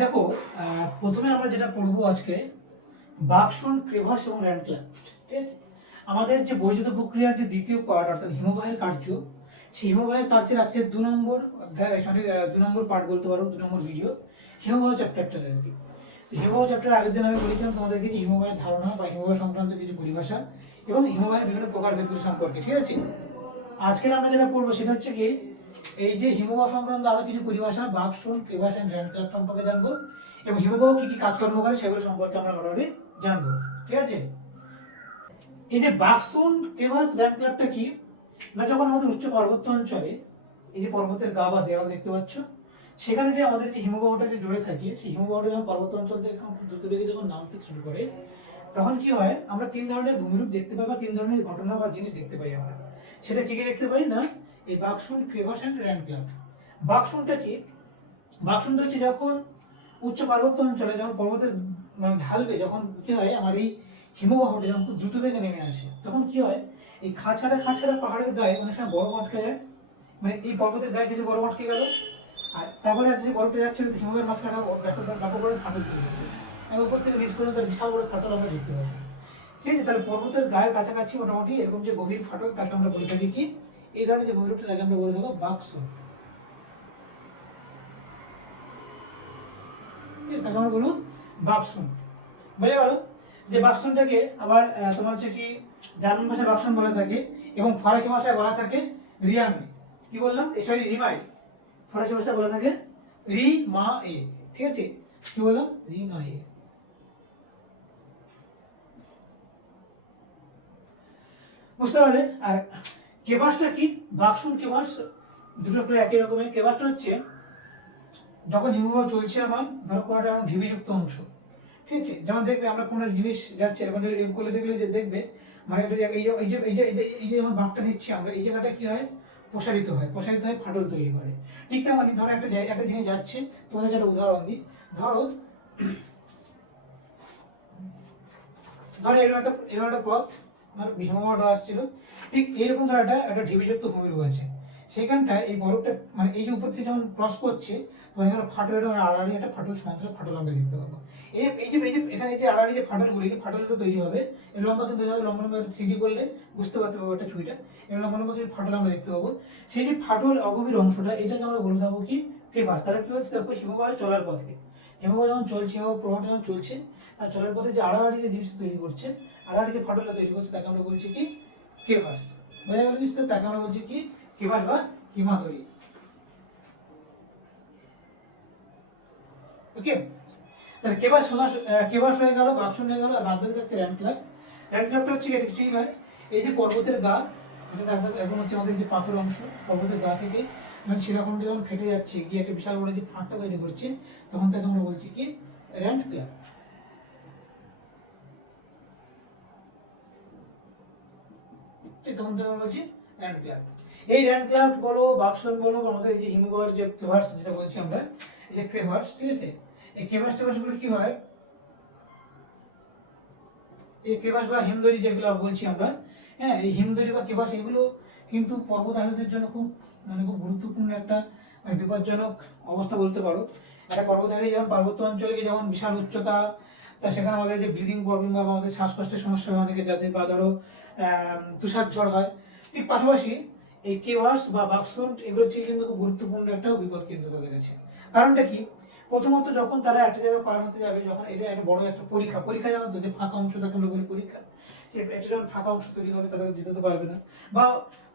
দেখো, প্রথমে আমরা যেটা পড়বো আজকে বাকসন, ক্রেভাস এবং ল্যান্ডক্ল্যাফট। ঠিক আছে, আমাদের যে বৈদ্যুতিক প্রক্রিয়ার যে দ্বিতীয় পার্ট অর্থাৎ হিমবাহের কার্য, সেই হিমবাহের কার্যের আজকে 2 নম্বর অধ্যায়, সরি 2 নম্বর পার্ট বলতে পারো, 2 নম্বর ভিডিও হিমবাহ চ্যাপ্টারটা আর কি। তো হিমবাহ চ্যাপ্টার আগের দিন আমি বলেছিলাম তোমাদেরকে যে হিমবাহের ধারণা বা হিমবাহ সংক্রান্ত কিছু পরিভাষা এবং হিমবাহের বিভিন্ন প্রকারভেদ সম্পর্কে। ঠিক আছে, আজকের আমরা যেটা পড়বো সেটা হচ্ছে কি এই যে হিমবাহ সংক্রান্ত আরো কিছু পরিভাষা বাকসন, ক্রেভাস এন্ড ল্যান্ডক্ল্যাফট সম্পর্কে জানবো এবং হিমবাহ কি কি কাজকর্ম করে সেগুলো সম্পর্কে আমরা মোটামুটি জানবো। ঠিক আছে, এই যে বাকসন, ক্রেভাস, ল্যান্ডক্ল্যাফটটা কি না, যখন আমাদের উচ্চ পার্বত্য অঞ্চলে এই যে পর্বতের গা বা দেওয়াল দেখতে পাচ্ছ, সেখানে যে আমাদের যে হিমবাহটা যে জুড়ে থাকে, সেই হিমবাহটা যখন পর্বত অঞ্চল থেকে খুব দ্রুত বেগে যখন নামতে শুরু করে, তখন কি হয় আমরা 3 ধরনের ভূমিরূপ দেখতে পাই বা 3 ধরনের ঘটনা বা জিনিস দেখতে পাই আমরা। সেটা কি কি দেখতে পাই না, এই বাকসন, ক্রেভাস এন্ড ল্যান্ডক্ল্যাফট। বাকসনটা কি, বাকসনটা হচ্ছে যখন উচ্চ পার্বত্য অঞ্চলে যখন পর্বতের মানে ঢালবে, যখন কি হয় আমার এই হিমবাহটা যখন খুব দ্রুত বেগে নেমে আসে, তখন কি হয় এই খাঁচাটা খাঁচাটা পাহাড়ের গায়ে অনেক সময় বরফ আটকে যায়, মানে এই পর্বতের গায়ে কিছু বরফ আটকে গেল, আর তারপরে আর যে বরফটা যাচ্ছে হিমবাহের মাঝখানে ব্যাপক করে ফাটল তৈরি হবে, এবং উপর থেকে নিচ পর্যন্ত বিশাল বড় ফাটল আমরা দেখতে পাবো। ঠিক আছে, তাহলে পর্বতের গায়ের কাছাকাছি মোটামুটি এরকম যে গভীর ফাটল, তাকে আমরা বলে থাকি কি, এই ধরনের যে গভীরটা তাকে আমরা বলে থাকবো বাকসন। তাকে আমরা বলবো বাকসন। বোঝা গেল যে বাকসনটাকে আবার তোমার হচ্ছে কি জার্মান ভাষায় বাকসন বলে থাকে এবং ফরাসি ভাষায় বলা থাকে রিয়ামে। কি বললাম, সরি রিমাই, ফরাসি ভাষায় বলে থাকে রি মা এ। ঠিক আছে, কি বললাম, রি মা এ। বুঝতে পারলে? আর কেবাসটা কি, বাকসন কেবাস দুটো প্রায় একই রকমের। কেবাসটা হচ্ছে যখন হিমবাহ চলছে আমার, ধরো কোনোটা এমন ঢিবিযুক্ত অংশ, ঠিক আছে, যেমন দেখবে আমরা কোনো জিনিস যাচ্ছে এরকম এরকম করলে দেখলে যে দেখবে মানে এটা এই যে এই যে এই যে এই যে এই যে যখন বাঁকটা নিচ্ছি আমরা, এই জায়গাটা কি হয়, প্রসারিত হয়, প্রসারিত হয় ফাটল তৈরি করে। ঠিক তেমনই ধরো একটা জিনিস যাচ্ছে, তোমাদেরকে একটা উদাহরণ দিই। ধরো ধরো এরকম একটা পথ আমার হিমবাহটা আসছিল, ঠিক এইরকম ধরো একটা ঢিবিযুক্ত ভূমিরূপ আছে, সেখানটায় এই বরফটা মানে এই যে উপর থেকে যখন ক্রস করছে, তখন এখানে ফাটলের আড়াআড়ি একটা ফাটল, সমান্তরাল ফাটল আমরা দেখতে পাবো। এই যে এখানে এই যে আড়াআড়ি যে ফাটলগুলি, যে ফাটলগুলো তৈরি হবে, এই লম্বা কিন্তু লম্বা লম্বা সিজি করলে বুঝতে পারতে পারবো একটা ছবিটা, এই লম্বা লম্বা কিছু ফাটল আমরা দেখতে পাবো। সেই যে ফাটল অগভীর অংশটা, এটাকে আমরা বলে থাকবো কি কেবাস। তাহলে কি হচ্ছে, দেখো হিমবাহ চলার পথে, হিমবাহ যখন চলছে, হিমবাহ প্রবাহটা যখন চলছে, তার চলার পথে যে আড়াআড়ি যে জিনিসটা তৈরি করছে, আড়াআড়ি যে ফাটলটা তৈরি করছে, তাকে আমরা বলছি কি কেবাস। বোঝা গেল জিনিসটা, তাকে আমরা বলছি কি কেবাস বা হিমাদ্রি। ওকে, তাহলে কেবাস হয়ে গেল, বাকসন হয়ে গেল, আর বাদ বাকি থাকছে ল্যান্ডক্ল্যাফট। ল্যান্ডক্ল্যাফটটা হচ্ছে এটা কিছুই নয়, এই যে পর্বতের গা, এখন হচ্ছে আমাদের যে পাথর অংশ, পর্বতের গা থেকে যখন শিলাখণ্ড যখন ফেটে যাচ্ছে গিয়ে একটা বিশাল বড় যে ফাঁকটা তৈরি করছে, তখন তাকে আমরা বলছি কি ল্যান্ডক্ল্যাফট। তখন তাকে আমরা বলছি ল্যান্ডক্ল্যাফট। এই ল্যান্ডক্ল্যাফট বলো, বাকসন বলো, আমাদের এই যে হিমবাহের যে ক্রেভাস যেটা বলছি আমরা, এই যে ক্রেভাস, ঠিক আছে, এই ক্রেভাস টেভাসগুলো কি হয়, এই কেবাস বা হিমদরি যেগুলো বলছি আমরা, হ্যাঁ, এই হিমদরি বা কেবাস এগুলো কিন্তু পর্বত আরোহীদের জন্য খুব মানে খুব গুরুত্বপূর্ণ একটা মানে বিপজ্জনক অবস্থা বলতে পারো। একটা পর্বতারোহী যেমন পার্বত্য অঞ্চলে গিয়ে যেমন বিশাল উচ্চতা, তা সেখানে আমাদের যে ব্রিদিং প্রবলেম বা আমাদের শ্বাসকষ্টের সমস্যা হয় অনেকে, যাদের বা ধরো তুষার ঝড় হয়, ঠিক পাশাপাশি এই কেবাস বা বাকসন এগুলো হচ্ছে কিন্তু খুব গুরুত্বপূর্ণ একটা বিপদ কিন্তু তাদের কাছে। কারণটা কি, প্রথমত যখন তারা একটা জায়গায় পার হতে যাবে, যখন এটা একটা বড় একটা পরীক্ষা, পরীক্ষা জানো তো, যে ফাঁকা অংশ তাকে আমরা বলি পরীক্ষা, সে একটা যখন ফাঁকা অংশ তৈরি হবে তাদের যেতে তো পারবে না, বা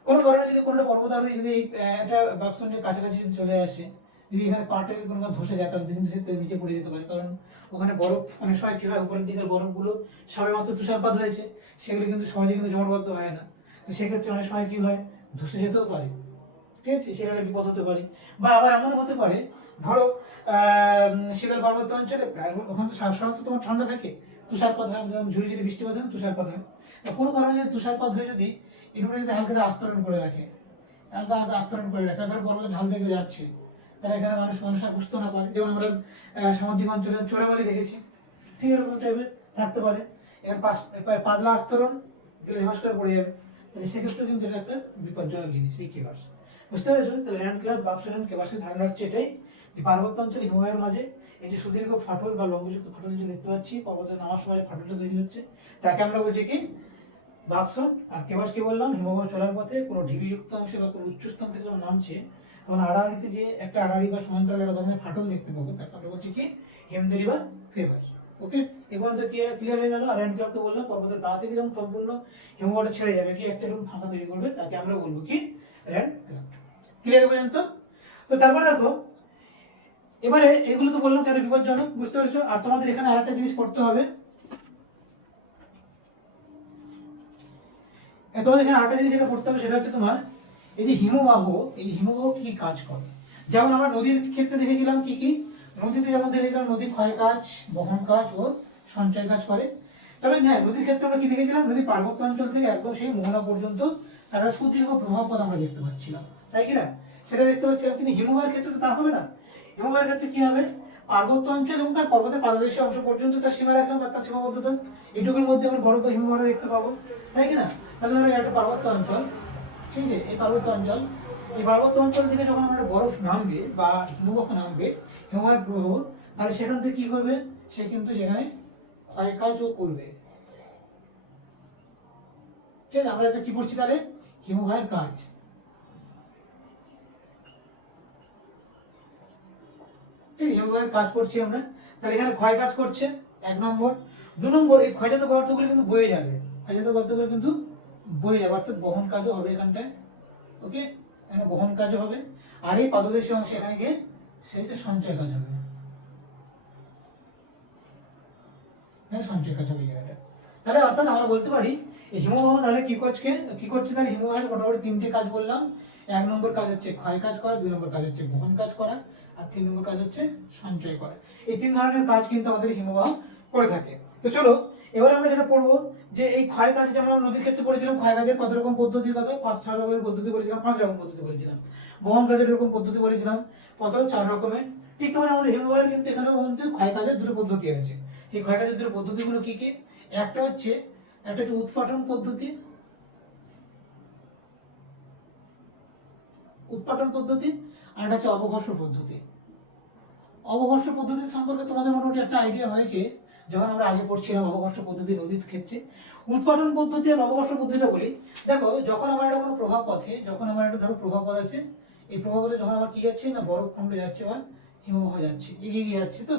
কোনো কারণে যদি কোনো পর্বতারোহী যদি একটা বাকসনের কাছাকাছি যদি চলে আসে, যদি এখানে পাটা যদি কোনো ধসে যায়, তাহলে কিন্তু সে নিচে পড়ে যেতে পারে, কারণ ওখানে বরফ অনেক সময় কি হয়, উপরের দিকের বরফগুলো সবেমাত্র তুষারপাত হয়েছে, সেগুলো কিন্তু সহজে কিন্তু জমাটবদ্ধ হয় না, তো সেক্ষেত্রে অনেক সময় কি হয়, ধসে যেতেও পারে। ঠিক আছে, সেটা একটা বিপদ হতে পারে। বা আবার এমনও হতে পারে, ধরো শীতল পার্বত্য অঞ্চলে ওখানে তো সাধারণত তোমার ঠান্ডা থাকে, তুষারপাত হয়, যেমন ঝুড়ি ঝুড়ি বৃষ্টিপাত হয়, তুষারপাত হয়। কোনো কারণে যদি তুষারপাত হয়ে যদি এগুলো যদি হালকা আস্তরণ করে রাখে, হালকা আস্তরণ করে রাখে, ধরো পর্বতের ঢাল থেকে যাচ্ছে, তারা এখানে মানুষ আর বুঝতে না পারে, যেমন আমরা সামুদ্রিক অঞ্চলে চোরাবালি দেখেছি, ঠিক এরকম টাইপের থাকতে পারে। এখানে পাতলা আস্তরণ গেলে হেমাস করে পড়ে যাবে, তাহলে সেক্ষেত্রে কিন্তু এটা একটা বিপজ্জনক জিনিস এই কেবাস। বুঝতে পেরেছো? তাহলে ল্যান্ডক্ল্যাফট, বাকসন, কেবাসের ধারণা হচ্ছে এটাই, যে পার্বত্য অঞ্চলে হিমবাহের মাঝে এই যে সুদীর্ঘ ফাটল বা লম্বযুক্ত ফাটল যে দেখতে পাচ্ছি পর্বতে নামার সময় যে ফাটলটা তৈরি হচ্ছে তাকে আমরা বলছি কি বাকসন। আর কেবাস কি বললাম, হিমবাহ চলার পথে কোনো ঢিবিযুক্ত অংশে বা কোনো উচ্চ স্থান থেকে যখন নামছে তখন আড়াআড়িতে যে একটা আড়াআড়ি বা সমান্তরাল একটা ধরনের ফাটল দেখতে পাবো তাকে আমরা বলছি কি হিমনদী বা ক্রেভাস। ওকে, এবার তো কি ক্লিয়ার হয়ে গেল। আর র্যান্ট তো বললাম পর্বতের গা থেকে যখন সম্পূর্ণ হিমবাহটা ছেড়ে যাবে কি একটা এরকম ফাঁকা তৈরি করবে তাকে আমরা বলবো কি র্যান্ট। ক্লিয়ার পর্যন্ত? তো তারপরে দেখো এবারে এগুলো তো বললাম কেন বিপজ্জনক, বুঝতে পেরেছো? আর তোমাদের এখানে আরেকটা জিনিস পড়তে হবে, তোমাদের এখানে আরেকটা জিনিস যেটা পড়তে হবে সেটা হচ্ছে তোমার এই যে হিমবাহ, এই হিমবাহ কি কাজ করে। যেমন আমরা নদীর ক্ষেত্রে দেখেছিলাম কি কি, নদীতে যেমন দেখেছিলাম নদী ক্ষয় কাজ, বহন কাজ ও সঞ্চয় কাজ করে। তবে হ্যাঁ, নদীর ক্ষেত্রে আমরা কি দেখেছিলাম, নদী পার্বত্য অঞ্চল থেকে একদম সেই মোহনা পর্যন্ত তারা সুদীর্ঘ প্রভাব পথ আমরা দেখতে পাচ্ছিলাম, তাই কিনা? সেটা দেখতে পাচ্ছিলাম। কিন্তু হিমবাহের ক্ষেত্রে তো তা হবে না। হিমবাহের ক্ষেত্রে কি হবে, পার্বত্য অঞ্চল এবং তার পর্বতের পাদদেশীয় অংশ পর্যন্ত তার সীমারেখা বা তার সীমাবদ্ধতা, এটুকুর মধ্যে আমরা বরফ বা হিমবাহটা দেখতে পাবো, তাই কিনা? তাহলে ধরো একটা পার্বত্য অঞ্চল, ঠিক আছে, এই পার্বত্য অঞ্চল, এই পার্বত্য অঞ্চল থেকে যখন আমরা বরফ নামবে বা হিমবাহ নামবে, হিমবাহের প্রবাহ, তাহলে সেখান থেকে কি করবে, সে কিন্তু সেখানে ক্ষয়কাজও করবে। ঠিক আছে, আমরা কি পড়ছি তাহলে, হিমবাহের কাজ। ঠিক আছে, হিমবাহের কাজ করছি আমরা। তাহলে এখানে ক্ষয় কাজ করছে 1 নম্বর। 2 নম্বর, এই ক্ষয়জাত পদার্থগুলো কিন্তু বয়ে যাবে, ক্ষয়জাত পদার্থগুলো কিন্তু বয়ে যাবে, অর্থাৎ বহন কাজও হবে এখানটায়। ওকে, এখানে বহন কাজও হবে। আর এই পাদদেশীয় অংশে এখানে গিয়ে সেই যে সঞ্চয় কাজ হবে, এখানে সঞ্চয় কাজ হবে জায়গাটা। তাহলে অর্থাৎ আমরা বলতে পারি এই হিমবাহ তাহলে কি করছে, তাহলে হিমবাহের মোটামুটি 3টে কাজ বললাম। 1 নম্বর কাজ হচ্ছে ক্ষয় কাজ করা, 2 নম্বর কাজ হচ্ছে বহন কাজ করা, আর 3 নম্বর কাজ হচ্ছে সঞ্চয় করা। এই 3 ধরনের কাজ কিন্তু আমাদের হিমবাহ করে থাকে। তো চলো এবার আমরা যেটা পড়বো যে এই ক্ষয় কাজ, যেমন আমরা নদীর ক্ষেত্রে পড়েছিলাম ক্ষয় কাজের কত রকম পদ্ধতির কথা, 5-6 রকমের পদ্ধতি পড়েছিলাম, 5 রকম পদ্ধতি পড়েছিলাম। বহন কাজের এরকম পদ্ধতি পড়েছিলাম কত, 4 রকমের। ঠিক তেমন আমাদের হিমবাহের কিন্তু এখানেও কিন্তু ক্ষয় কাজের 2টো পদ্ধতি আছে। এই ক্ষয় কাজের 2টো পদ্ধতিগুলো কি কি, একটা হচ্ছে উৎপাটন পদ্ধতি, আর একটা হচ্ছে অবঘর্ষ পদ্ধতি। অবঘর্ষ পদ্ধতি সম্পর্কে তোমাদের মোটামুটি একটা আইডিয়া হয়েছে যখন আমরা আগে পড়ছিলাম অবঘর্ষ পদ্ধতি নদীর ক্ষেত্রে। উৎপাদন পদ্ধতি আর অবঘর্ষ পদ্ধতিটা বলি। দেখো যখন আমার একটা কোনো প্রভাব পথে, যখন আমার একটা ধরো প্রভাব পথ আছে, এই প্রভাব পথে যখন আমার কি যাচ্ছে না বরফ খন্ড যাচ্ছে বা হিমবাহ যাচ্ছে, এগিয়ে গিয়ে যাচ্ছে, তো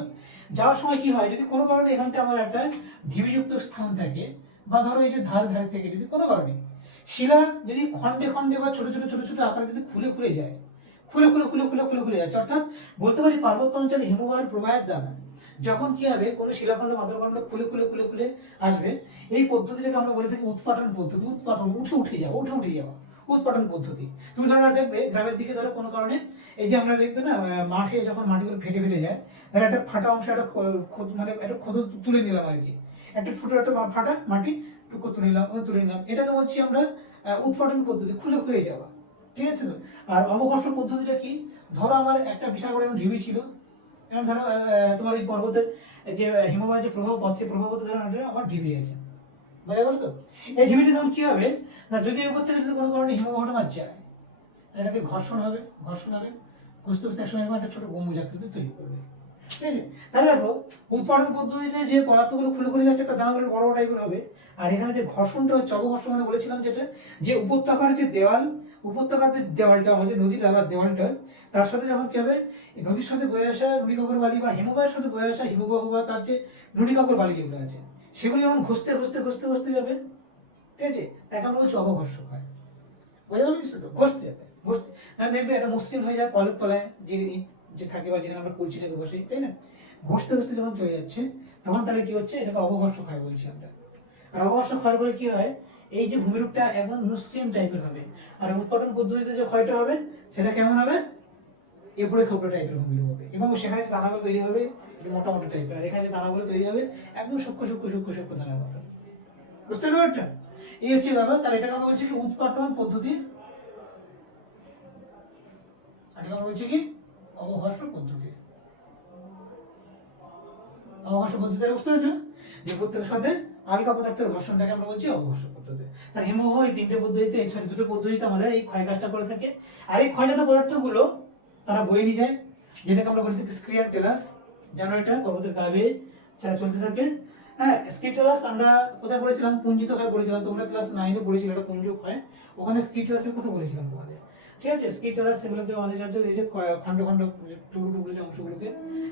যাওয়ার সময় কি হয়, যদি কোনো কারণে এখানটা আমার একটা ঢিবিযুক্ত স্থান থাকে, বা ধরো এই যে ধার থেকে যদি কোনো কারণে শিলা যদি খন্ডে খন্ডে বা ছোট ছোট ছোট ছোট আকারে যদি খুলে খুলে যায়, খুলে যাচ্ছে, অর্থাৎ বলতে পারি পার্বত্য অঞ্চলে হিমবাহের প্রবাহের দ্বারা যখন কি হবে কোনো শিলাখণ্ড পাথরখণ্ড খুলে আসবে, এই পদ্ধতিটাকে আমরা বলে থাকি উৎপাটন পদ্ধতি। উৎপাটন, উঠে যাওয়া উৎপাটন পদ্ধতি। তুমি ধরো দেখবে গ্রামের দিকে ধরো কোনো কারণে এই যে আমরা দেখবে না মাঠে যখন মাটিগুলো ফেটে যায়, ধরো একটা ফাটা অংশ একটা মানে একটা খোদ তুলে নিলাম আর কি, একটা ছোট একটা ফাটা মাটি টুকরো তুলে নিলাম, এটাকে বলছি আমরা উৎপাটন পদ্ধতি, খুলে যাওয়া। ঠিক আছে তো? আর অবঘর্ষ পদ্ধতিটা কি, ধরো আমার একটা বিশাল বড় ঢিবি ছিল, এবং ধরো তোমার এই পর্বতের যে হিমবাহের যে প্রভাব পথে ধরো আমার ঢিবি আছে, বোঝা গেল তো? এই ঢিবিটি তখন কি হবে না, যদি এর থেকে যদি কোনো কারণে হিমবাহটা না যায়, এটাকে ঘর্ষণ হবে, ঘষতে একসময় একটা ছোট গম্বুজ আকৃতি তৈরি করবে। ঠিক আছে, তাহলে দেখো উৎপাদন পদ্ধতিতে যে পদার্থগুলো খুলে যাচ্ছে তার দানাগুলো বড় টাইপের হবে। আর এখানে যে ঘর্ষণটা হচ্ছে অবঘর্ষণ, মানে বলেছিলাম যেটা যে উপত্যকার যে দেওয়াল, উপত্যকার যে দেওয়ালটা আমাদের নদীটা বা দেওয়ালটা, তার সাথে যখন কি হবে নদীর সাথে বয়ে আসা নুড়িকাকর বালি বা হিমবাহের সাথে বয়ে আসা হিমবাহ বা তার যে নুড়িকাকর বালি যেগুলো আছে সেগুলি যখন ঘষতে যাবে, ঠিক আছে, তাকে আমরা বলছি অবঘর্ষ হয়। বোঝা গেল কিছু তো? ঘষতে যাবে, দেখবে একটা মসৃণ হয়ে যায় কলের তলায় যে থাকে বা যেখানে আমরা কলছিটাকে বসে, তাই না? ঘষতে যখন চলে যাচ্ছে তখন তাহলে কি হচ্ছে, এটাকে অবঘর্ষ ক্ষয় বলছি আমরা। আর অবঘর্ষ ক্ষয় বলে কি হয়, এই যে ভূমিরূপটা একদম মসৃণ টাইপের হবে। আর উৎপাদন পদ্ধতিতে যে ক্ষয়টা হবে সেটা কেমন হবে, এবড়ে খোপড়ে টাইপের ভূমিরূপ হবে, এবং সেখানে যে দানাগুলো তৈরি হবে মোটামুটি টাইপের, আর এখানে যে দানাগুলো তৈরি হবে একদম সূক্ষ্ম দানার মতো। বুঝতে পারবে একটা? এই হচ্ছে ব্যাপার। তাহলে এটাকে আমরা বলছি কি উৎপাদন পদ্ধতি, আর এটাকে আমরা বলছি কি অবঘর্ষ পদ্ধতি। অবঘর্ষ পদ্ধতি বুঝতে পেরেছো, যে প্রত্যেকের সাথে আলগা পদার্থের ঘর্ষণটাকে আমরা বলছি অবঘর্ষ পদ্ধতি। তার হিমবাহ এই 3টে পদ্ধতিতে, এই 2টো পদ্ধতিতে আমাদের এই ক্ষয় কাজটা করে থাকে। আর এই ক্ষয়জাত পদার্থগুলো তারা বয়ে নিয়ে যায়, যেটাকে আমরা বলছি স্ক্রিয়ান টেলাস জানুয়ারিটা পর্বতের গা বেয়ে সেটা চলতে থাকে। হ্যাঁ, স্কিটালাস আমরা কোথায় পড়েছিলাম? পুঞ্জিত ক্ষয় পড়েছিলাম, তোমরা ক্লাস 9-এ পড়েছিলে, এটা পুঞ্জ ক্ষয়। ওখানে স্কিটালাসের কথা বলেছিলাম তোমাদের, ঠিক আছে? স্কিটালাস সেগুলোকে আমাদের যাচ্ছে এই যে খণ্ড খণ্ড টুকরো টুকরো যে অংশগুলোকে,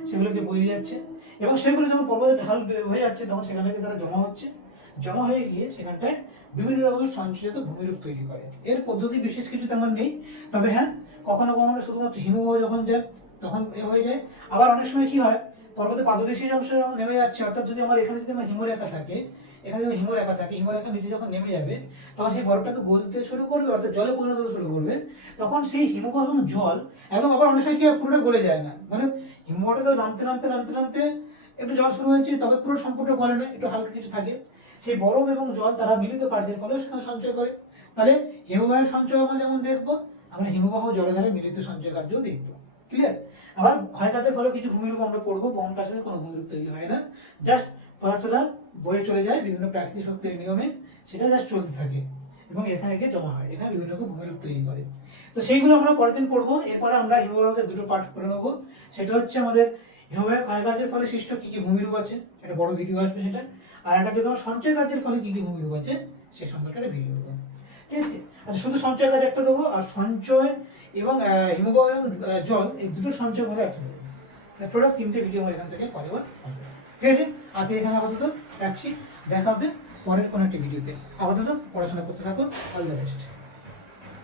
সেগুলোকে বইয়ে যাচ্ছে, এবং সেগুলো যখন পর্বতের ঢাল হয়ে যাচ্ছে তখন সেখান থেকে তারা জমা হচ্ছে, জমা হয়ে গিয়ে সেখানটায় বিভিন্ন রকমের সঞ্চয়িত ভূমিরূপ তৈরি করে। এর পদ্ধতি বিশেষ কিছু তেমন নেই, তবে হ্যাঁ, কখনো কখনো শুধুমাত্র হিমবাহ যখন যায় তখন হয়ে যায়। আবার অনেক সময় কি হয়, পর্বতের পাদদেশীয় অংশ যখন নেমে যাচ্ছে, অর্থাৎ যদি আমার এখানে যদি আমার হিমরেখা থাকে, এখানে যদি হিমরেখা থাকে, হিমরেখা নিচে যখন নেমে যাবে তখন সেই বরফটা তো গলতে শুরু করবে, অর্থাৎ জলে পরিণত হতে শুরু করবে। তখন সেই হিমবাহ এবং জল একদম, আবার অনেক সময় কি হয়, পুরোটা গলে যায় না, মানে হিমবাহটা তো নামতে নামতে নামতে নামতে একটু জল শুরু হয়েছে, তবে পুরো সম্পূর্ণ গলে না, একটু হালকা কিছু থাকে। সেই বরফ এবং জল তারা মিলিত কার্যের ফলে সেখানে সঞ্চয় করে। তাহলে হিমবাহের সঞ্চয় আমরা যেমন দেখবো, আমরা হিমবাহ জলধারে মিলিত সঞ্চয় কার্যও দেখবো। ক্লিয়ার? আবার ক্ষয়ঘাতের ফলে কিছু ভূমিরূপ আমরা পড়বো, বনকার সাথে কোনো ভূমিরূপ তৈরি হয় না, জাস্ট পদার্থটা বয়ে চলে যায় বিভিন্ন প্রাকৃতিক শক্তির নিয়মে, সেটা জাস্ট চলতে থাকে এবং এখানে গিয়ে জমা হয়, এখানে বিভিন্ন রকম ভূমিরূপ তৈরি করে। তো সেইগুলো আমরা পরের দিন পড়বো। এরপরে আমরা হিমবাহের দুটো পার্ট করে নেবো। সেটা হচ্ছে আমাদের হিমবাহের ক্ষয়কার্যের ফলে সৃষ্ট কি কি ভূমিরূপ আছে, একটা বড় ভিডিও আসবে সেটা। আর একটা যদি তোমার সঞ্চয় কার্যের ফলে কি কি ভূমিরূপ আছে সে সম্পর্কে একটা ভিডিও দেবো, ঠিক আছে? আচ্ছা, শুধু সঞ্চয় কাজ একটা দেবো, আর সঞ্চয় এবং হিমবাহ এবং জল, এই দুটো সঞ্চয় বলে একটা দেবো। টোটাল 3টে ভিডিও আমার এখান থেকে পরের বার আসবে, ঠিক আছে? আজকে এখানে আপাতত রাখছি, দেখা হবে পরের কোনো একটা ভিডিওতে। আপাতত পড়াশোনা করতে থাকো, অল দ্য বেস্ট।